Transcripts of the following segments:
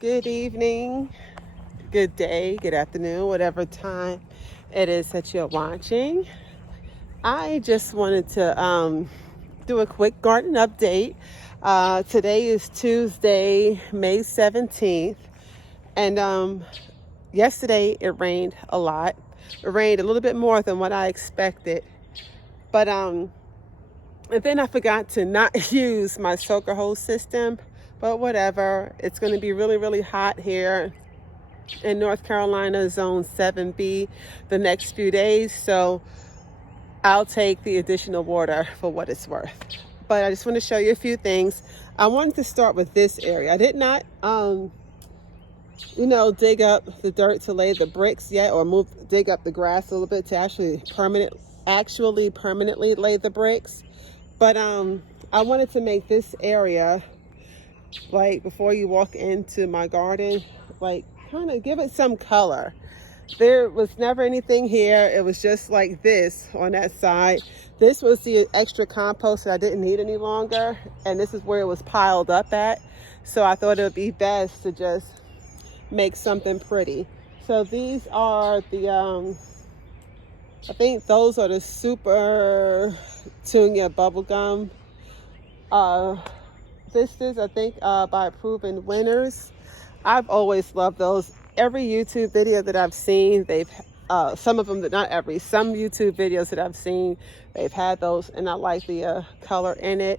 Good evening, good day, good afternoon, whatever time it is that you're watching. I just wanted to do a quick garden update. Today is Tuesday, May 17th, and yesterday it rained a lot. It rained a little bit more than what I expected, but and then I forgot to not use my soaker hose system. But whatever, it's going to be really, really hot here in North Carolina, zone 7B, the next few days. So I'll take the additional water for what it's worth. But I just want to show you a few things. I wanted to start with this area. I did not, dig up the dirt to lay the bricks yet, or dig up the grass a little bit to actually permanently lay the bricks. But I wanted to make this area, like before you walk into my garden, like kind of give it some color. There was never anything here. It was just like this on that side. This was the extra compost that I didn't need any longer, and this is where it was piled up at. So I thought it would be best to just make something pretty. So these are the I think those are the Super Tunia bubblegum. This is, I think, by Proven Winners. I've always loved those. Every YouTube video that I've seen, some of them, not every, some YouTube videos that I've seen, they've had those, and I like the color in it.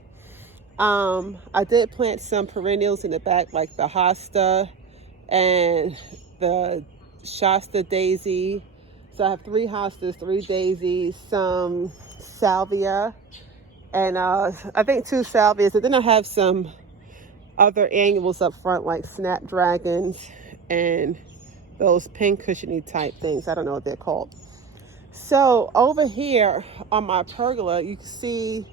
I did plant some perennials in the back, like the hosta and the Shasta daisy. So I have 3 hostas, 3 daisies, some salvia, and I think 2 salvias. And then I have some other annuals up front, like snapdragons and those pink cushiony type things. I don't know what they're called. So over here on my pergola, you can see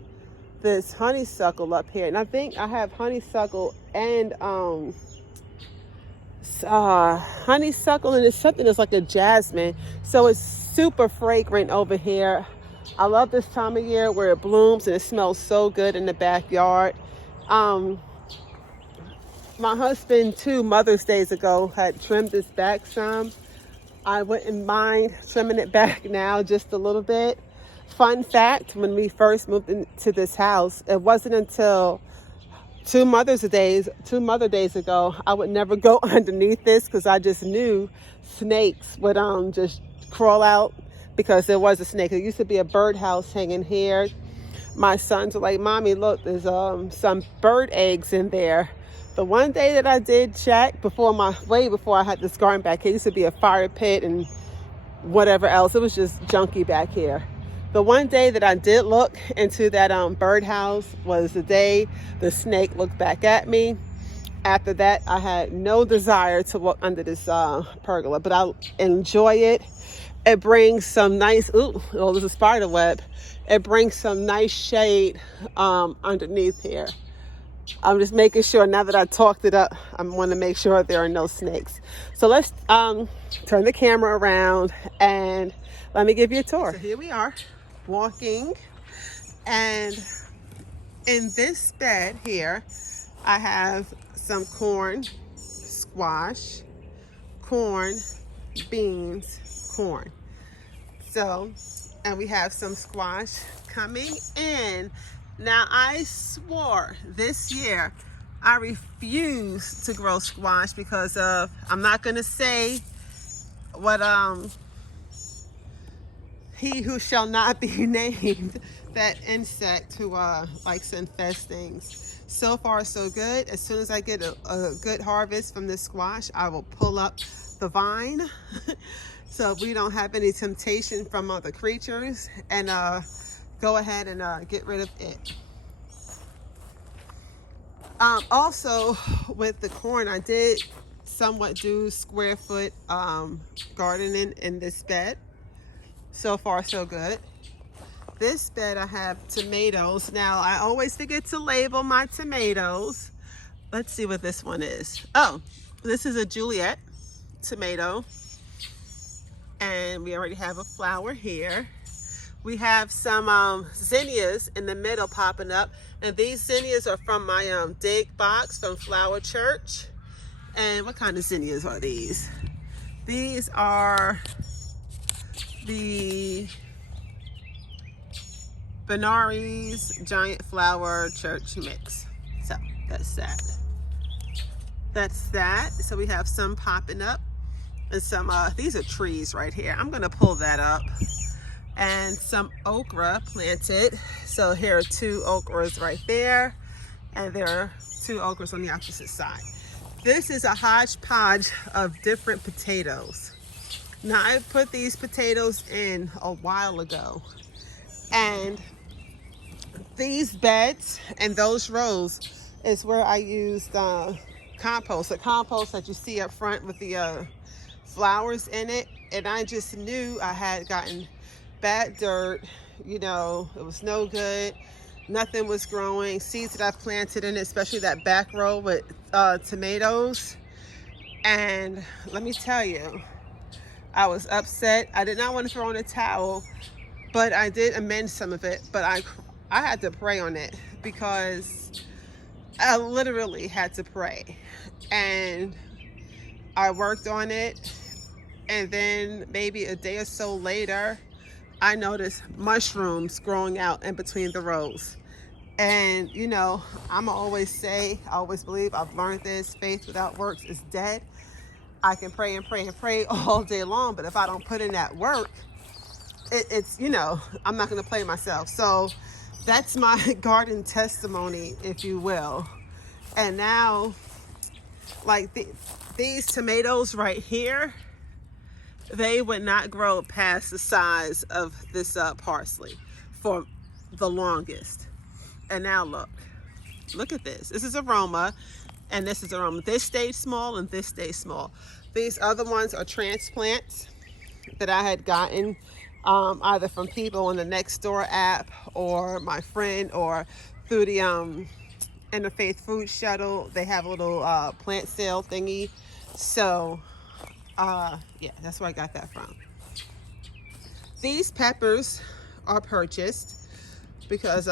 this honeysuckle up here. And I think I have honeysuckle and honeysuckle, and it's something that's like a jasmine. So it's super fragrant over here. I love this time of year where it blooms and it smells so good in the backyard. My husband 2 Mother's Days ago had trimmed this back some. I wouldn't mind trimming it back now just a little bit. Fun fact, when we first moved into this house, it wasn't until 2 Mother Days ago, I would never go underneath this because I just knew snakes would just crawl out, because there was a snake. There used to be a birdhouse hanging here. My sons were like, "Mommy, look, there's some bird eggs in there." The one day that I did check, way before I had this garden back here, it used to be a fire pit and whatever else. It was just junky back here. The one day that I did look into that birdhouse was the day the snake looked back at me. After that, I had no desire to walk under this pergola, but I enjoy it. It brings some nice, there's a spider web. It brings some nice shade underneath here. I'm just making sure, now that I talked it up, I want to make sure there are no snakes. So let's turn the camera around and let me give you a tour. So here we are walking, and in this bed here, I have some corn, squash, corn, beans, corn. So, and we have some squash coming in. Now, I swore this year I refuse to grow squash because of, I'm not going to say what he who shall not be named, that insect who likes to infest things. So far, so good. As soon as I get a good harvest from this squash, I will pull up the vine so we don't have any temptation from other creatures, and go ahead and get rid of it. Also, with the corn, I did somewhat do square foot gardening in this bed. So far, so good. This bed, I have tomatoes. Now, I always forget to label my tomatoes. Let's see what this one is. Oh, this is a Juliet Tomato, and we already have a flower here. We have some zinnias in the middle popping up, and these zinnias are from my dig box from Flower Church. And what kind of zinnias are these? These are the Benares Giant Flower Church Mix. So that's that. That's that. So we have some popping up and some, these are trees right here. I'm gonna pull that up. And some okra planted. So here are 2 okras right there. And there are 2 okras on the opposite side. This is a hodgepodge of different potatoes. Now I put these potatoes in a while ago. And these beds and those rows is where I used compost, the compost that you see up front with the flowers in it. And I just knew I had gotten bad dirt, you know, it was no good. Nothing was growing. Seeds that I planted in it, especially that back row with tomatoes. And let me tell you, I was upset. I did not want to throw in a towel, but I did amend some of it. But I had to pray on it because I literally had to pray. And I worked on it. And then maybe a day or so later, I noticed mushrooms growing out in between the rows. And, you know, I'm always say, I always believe, I've learned this, faith without works is dead. I can pray and pray and pray all day long, but if I don't put in that work, it's, you know, I'm not going to play myself. So that's my garden testimony, if you will. And now, like these tomatoes right here, they would not grow past the size of this parsley for the longest. And now look at this. This is aroma and this is aroma. This stayed small and this stayed small. These other ones are transplants that I had gotten either from people on the Nextdoor app or my friend or through the Interfaith Food Shuttle. They have a little plant sale thingy. So yeah, that's where I got that from. These peppers are purchased because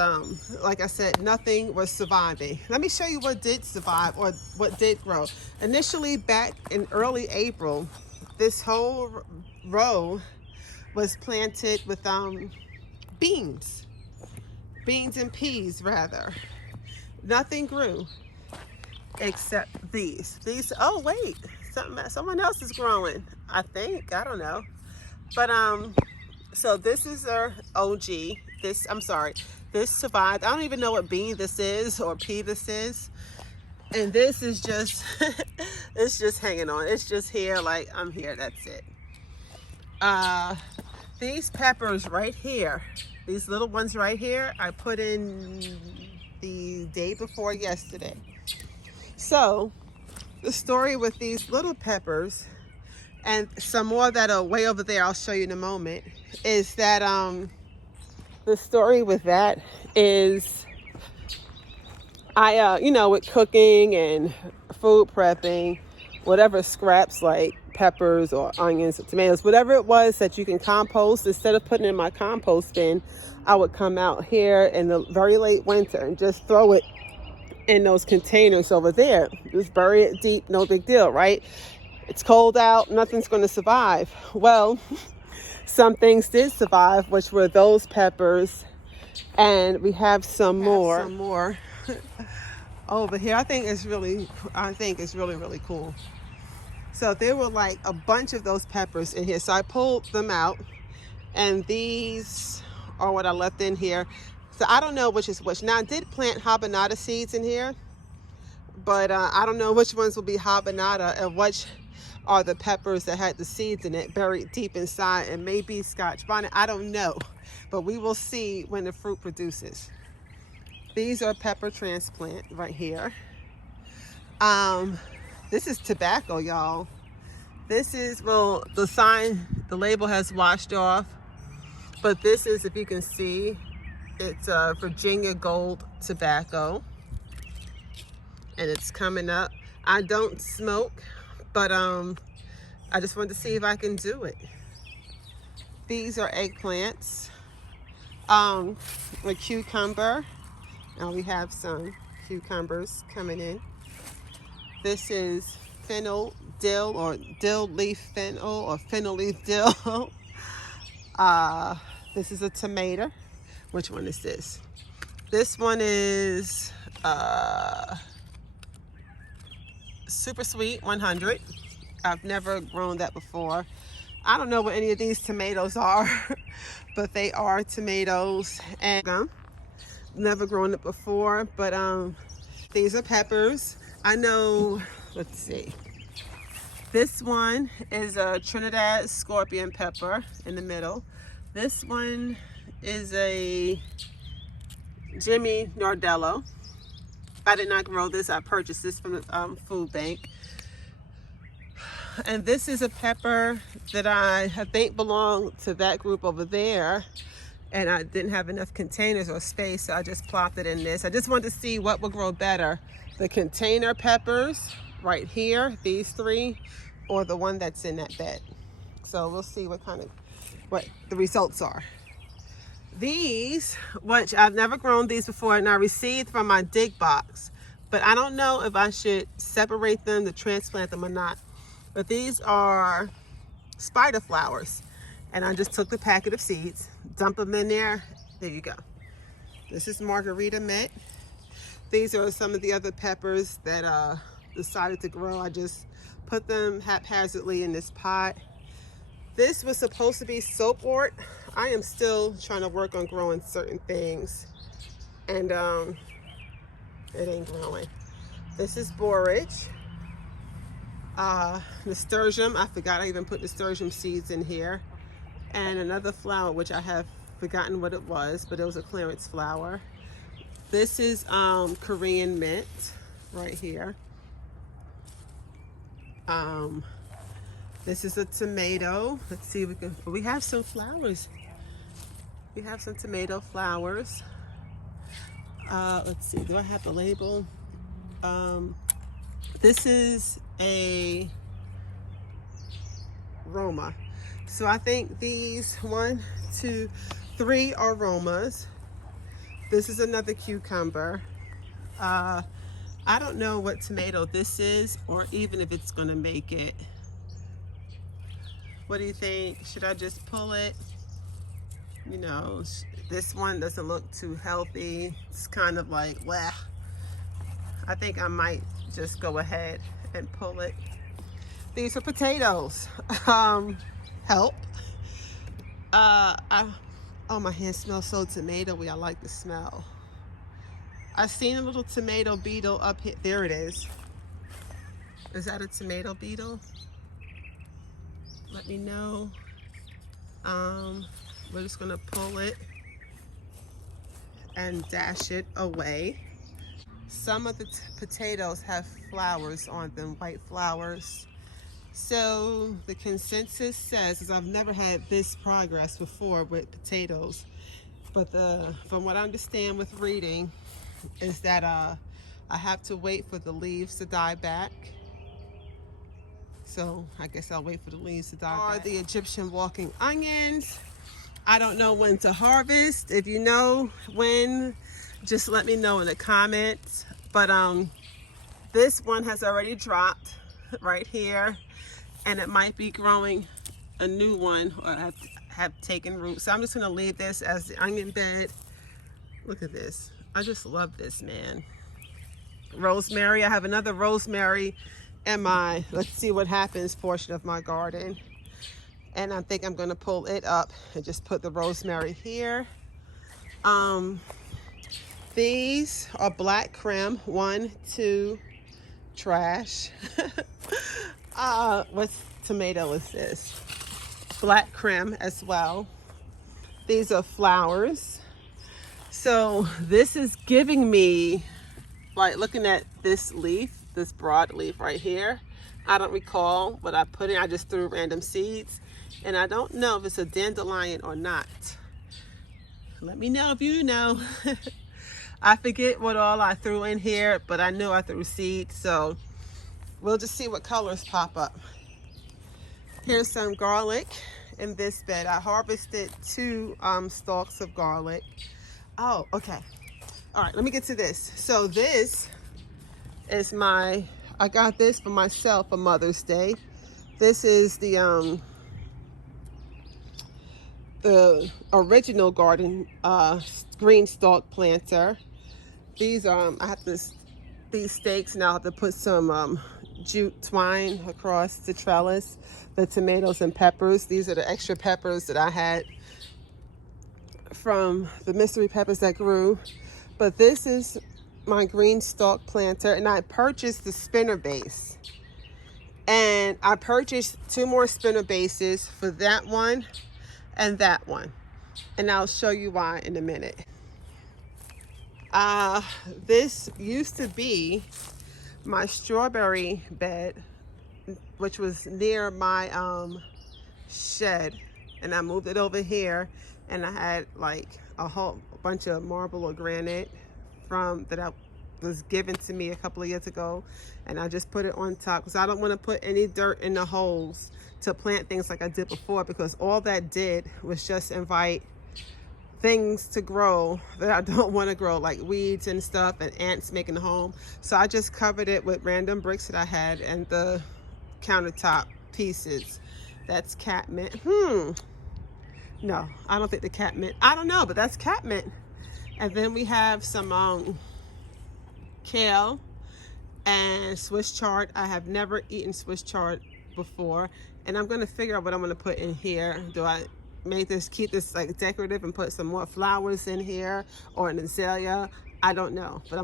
like I said, nothing was surviving. Let me show you what did survive or what did grow. Initially back in early April, this whole row was planted with beans and peas rather. Nothing grew except these. Oh wait, someone else is growing, I think. I don't know. But so this is our OG. This survived. I don't even know what bean this is or pea this is. And this is just it's just hanging on. It's just here, like I'm here, that's it. These peppers right here, these little ones right here, I put in the day before yesterday. So the story with these little peppers and some more that are way over there, I'll show you in a moment, is that the story with that is I you know, with cooking and food prepping, whatever scraps like peppers or onions or tomatoes, whatever it was that you can compost, instead of putting it in my compost bin, I would come out here in the very late winter and just throw it in those containers over there. Just bury it deep, no big deal, right? It's cold out, nothing's going to survive. Well, some things did survive, which were those peppers, and we have some more over here. I think it's really really cool. So there were like a bunch of those peppers in here. So I pulled them out, and these are what I left in here. So I don't know which is which. Now I did plant habanada seeds in here, but I don't know which ones will be habanada and which are the peppers that had the seeds in it buried deep inside, and maybe Scotch bonnet. I don't know, but we will see when the fruit produces. These are pepper transplant right here. This is tobacco, y'all. This is, well, the sign, the label has washed off, but this is, if you can see, it's Virginia Gold tobacco, and it's coming up. I don't smoke, but I just wanted to see if I can do it. These are eggplants, a cucumber. Now we have some cucumbers coming in. This is fennel dill, or dill leaf fennel, or fennel leaf dill. This is a tomato. Which one is this? This one is super sweet 100. I've never grown that before. I don't know what any of these tomatoes are, but they are tomatoes. And never grown it before, but these are peppers. I know, let's see. This one is a Trinidad scorpion pepper in the middle. This one is a Jimmy Nardello. I did not grow this. I purchased this from the food bank. And this is a pepper that I think belonged to that group over there. And I didn't have enough containers or space, so I just plopped it in this. I just wanted to see what would grow better. The container peppers right here, these three, or the one that's in that bed. So we'll see what the results are. These, which I've never grown these before, and I received from my dig box, but I don't know if I should separate them to transplant them or not. But these are spider flowers, and I just took the packet of seeds, dump them in there. There you go. This is Margarita Mint. These are some of the other peppers that decided to grow. I just put them haphazardly in this pot. This was supposed to be soapwort. I am still trying to work on growing certain things, and it ain't growing. This is borage. Nasturtium, I forgot I even put nasturtium seeds in here. And another flower, which I have forgotten what it was, but it was a clearance flower. This is Korean mint right here. This is a tomato. Let's see if we have some flowers. We have some tomato flowers. Let's see, do I have the label? This is a Roma. So I think these 1, 2, 3 are Romas. This is another cucumber. I don't know what tomato this is, or even if it's gonna make it. What do you think? Should I just pull it? You know, this one doesn't look too healthy. It's kind of like, well, I think I might just go ahead and pull it. These are potatoes. Help. Oh, my hand smells so tomatoey. I like the smell. I've seen a little tomato beetle up here. There it is. Is that a tomato beetle? Let me know. We're just gonna pull it and dash it away. Some of the potatoes have flowers on them, white flowers. So the consensus says, as I've never had this progress before with potatoes, but from what I understand with reading, is that I have to wait for the leaves to die back. So I guess I'll wait for the leaves to die back. The Egyptian walking onions. I don't know when to harvest. If you know when, just let me know in the comments. But this one has already dropped right here, and it might be growing a new one, or have taken root. So I'm just gonna leave this as the onion bed. Look at this. I just love this, man. Rosemary. I have another rosemary in my let's see what happens portion of my garden. And I think I'm gonna pull it up and just put the rosemary here. These are black creme. 1, 2, trash. What tomato is this? Black creme as well. These are flowers. So this is giving me, like, looking at this leaf, this broad leaf right here. I don't recall what I put in. I just threw random seeds, and I don't know if it's a dandelion or not. Let me know if you know. I forget what all I threw in here, but I know I threw seeds, so we'll just see what colors pop up. Here's some garlic in this bed. I harvested 2 stalks of garlic. Oh, okay. All right, let me get to this. So this is my I got this for myself for Mother's Day. This is the original garden green stalk planter. These I have these stakes now. I have to put some jute twine across the trellis. The tomatoes and peppers. These are the extra peppers that I had from the mystery peppers that grew. But this is my green stalk planter, and I purchased the spinner base. And I purchased 2 more spinner bases for that one and that one. And I'll show you why in a minute. This used to be my strawberry bed, which was near my shed, and I moved it over here, and I had like a whole bunch of marble or granite that was given to me a couple of years ago, and I just put it on top because I don't want to put any dirt in the holes to plant things like I did before, because all that did was just invite things to grow that I don't want to grow, like weeds and stuff and ants making a home. So I just covered it with random bricks that I had and the countertop pieces. That's catmint. No, I don't think the catmint. I don't know, but that's catmint. And then we have some kale and Swiss chard. I have never eaten Swiss chard before, and I'm going to figure out what I'm going to put in here. Do I keep this like decorative and put some more flowers in here, or an azalea? I don't know, but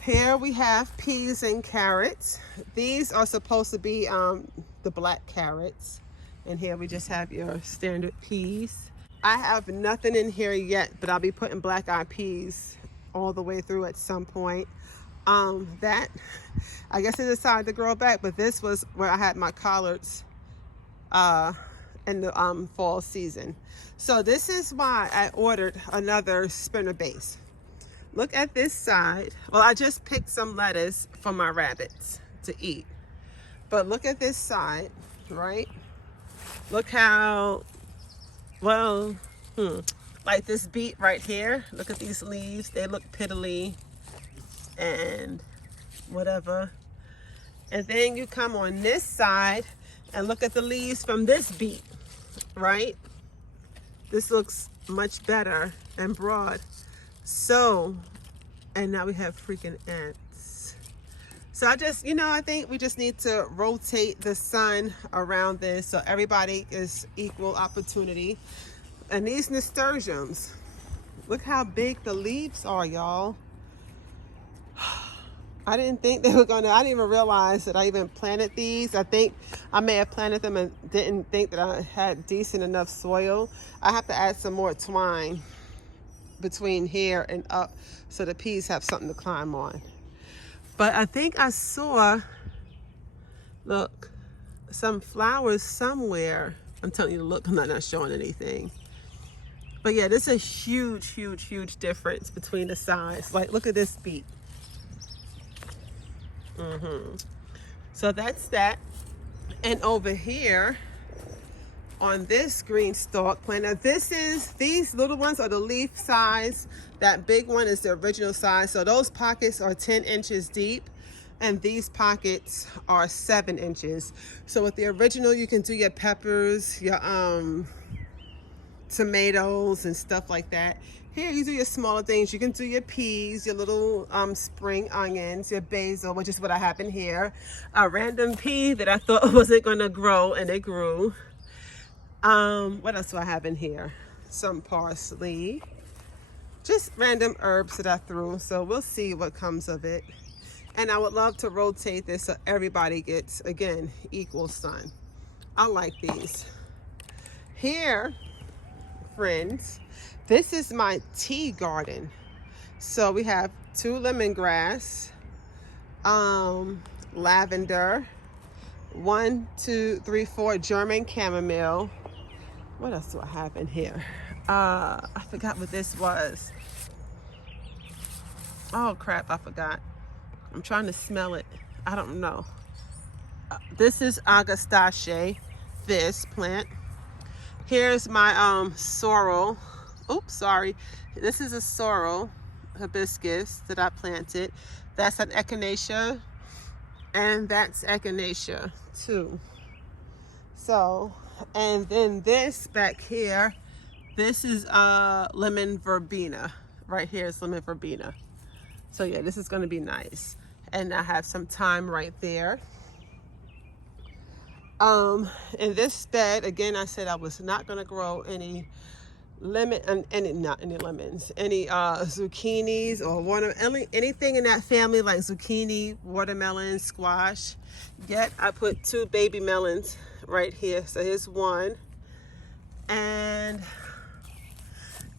here we have peas and carrots. These are supposed to be the black carrots, and here we just have your standard peas. I have nothing in here yet, but I'll be putting black eyed peas all the way through at some point. That I guess it decided to grow back, but this was where I had my collards in the fall season. So this is why I ordered another spinner base. Look at this side. Well, I just picked some lettuce for my rabbits to eat, but look at this side, right? Look how well like this beet right here. Look at these leaves. They look piddly and whatever. And then you come on this side and look at the leaves from this beet, right? This looks much better and broad. So, and now we have freaking ants. So I think we just need to rotate the sun around this so everybody is equal opportunity. And these nasturtiums, look how big the leaves are, y'all. I didn't think they were I didn't even realize that I even planted these. I think I may have planted them and didn't think that I had decent enough soil. I have to add some more twine between here and up so the peas have something to climb on. But I think I saw, look, some flowers somewhere. I'm telling you to look, I'm not showing anything. But yeah, this is a huge, huge, huge difference between the size. Like, look at this beet. So that's that. And over here on this green stalk planter, these little ones are the leaf size. That big one is the original size. So those pockets are 10 inches deep, and these pockets are 7 inches. So with the original, you can do your peppers, your tomatoes and stuff like that. Here you do your smaller things. You can do your peas, your little spring onions, your basil, which is what I have in here. A random pea that I thought wasn't going to grow, and it grew. What else do I have in here? Some parsley. Just random herbs that I threw. So we'll see what comes of it. And I would love to rotate this so everybody gets, again, equal sun. I like these. Here, friends, this is my tea garden. So we have 2 lemongrass, lavender, 1, 2, 3, 4 German chamomile. What else do I have in here? I forgot what this was. Oh crap, I forgot. I'm trying to smell it. I don't know. This is Agastache, this plant. Here's my sorrel. Oops, sorry. This is a sorrel hibiscus that I planted. That's an echinacea. And that's echinacea too. So, and then this back here, this is lemon verbena. Right here is lemon verbena. So yeah, this is going to be nice. And I have some thyme right there. In this bed, again, I said I was not going to grow any not any lemons, any zucchinis or anything in that family like zucchini, watermelon, squash. Yet I put 2 baby melons right here. So here's one, and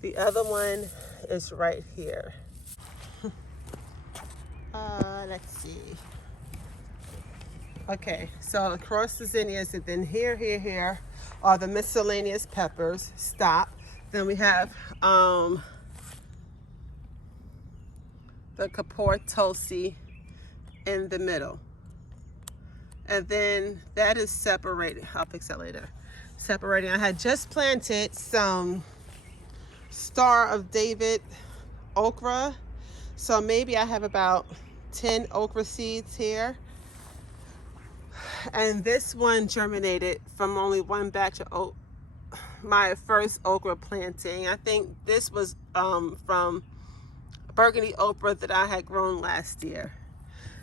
the other one is right here. Let's see. Okay, so across the zinnias, and then here are the miscellaneous peppers. Stop. Then we have the Kapor Tulsi in the middle. And then that is separated. I'll fix that later. Separating. I had just planted some Star of David okra. So maybe I have about 10 okra seeds here. And this one germinated from only one batch of my first okra planting. I think this was from burgundy okra that I had grown last year.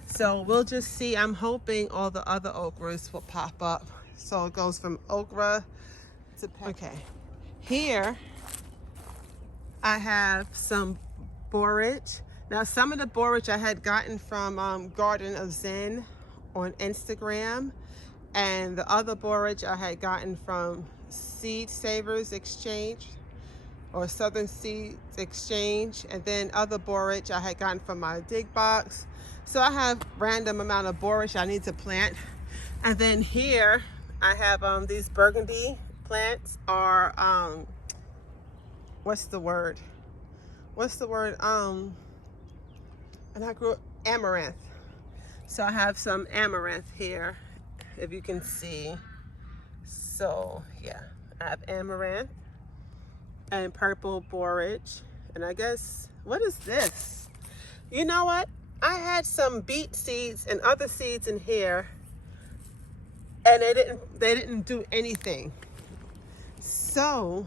So we'll just see. I'm hoping all the other okras will pop up. So it goes from okra to pepper. Okay, here I have some borage. Now some of the borage I had gotten from Garden of Zen on Instagram, and the other borage I had gotten from Seed Savers Exchange or Southern Seeds Exchange, and then other borage I had gotten from my dig box. So I have random amount of borage I need to plant. And then here I have these burgundy plants, or what's the word, and I grew amaranth. So I have some amaranth here, if you can see. So yeah, I have amaranth and purple borage. And I guess, what is this? You know what? I had some beet seeds and other seeds in here, and they didn't do anything. So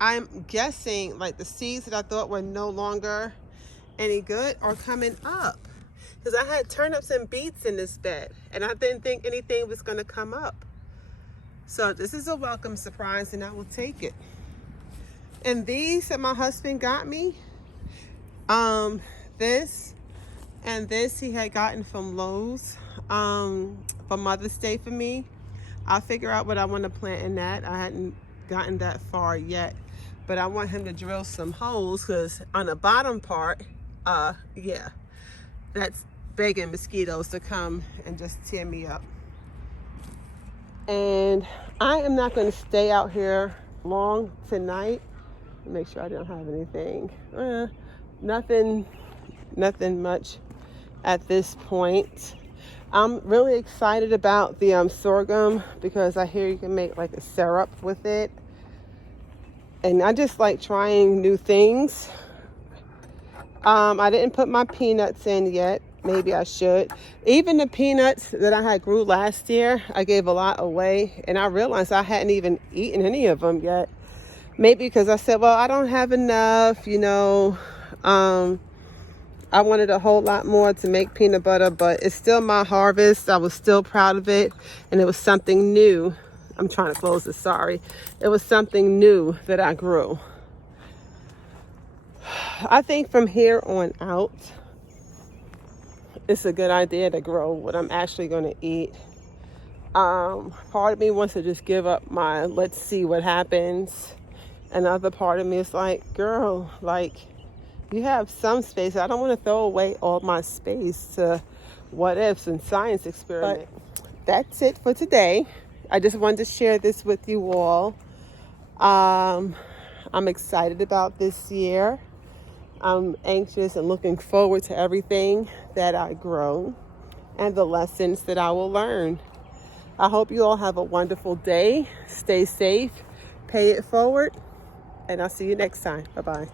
I'm guessing like the seeds that I thought were no longer any good are coming up. Because I had turnips and beets in this bed, and I didn't think anything was going to come up. So this is a welcome surprise, and I will take it. And these that my husband got me, this and this he had gotten from Lowe's for Mother's Day for me. I'll figure out what I want to plant in that. I hadn't gotten that far yet, but I want him to drill some holes, because on the bottom part, yeah, that's begging mosquitoes to come and just tear me up. And I am not going to stay out here long tonight. Make sure I don't have anything. Nothing much at this point. I'm really excited about the sorghum, because I hear you can make like a syrup with it. And I just like trying new things. I didn't put my peanuts in yet. Maybe I should. Even the peanuts that I had grew last year, I gave a lot away, and I realized I hadn't even eaten any of them yet. Maybe because I said, well, I don't have enough, you know. I wanted a whole lot more to make peanut butter, but it's still my harvest. I was still proud of it, and it was something new. I'm trying to close this, sorry. It was something new that I grew. I think from here on out, it's a good idea to grow what I'm actually going to eat. Part of me wants to just give up my let's see what happens. Another part of me is like, girl, like, you have some space. I don't want to throw away all my space to what ifs and science experiments. But that's it for today. I just wanted to share this with you all. I'm excited about this year. I'm anxious and looking forward to everything that I grow and the lessons that I will learn. I hope you all have a wonderful day. Stay safe, pay it forward, and I'll see you next time. Bye-bye.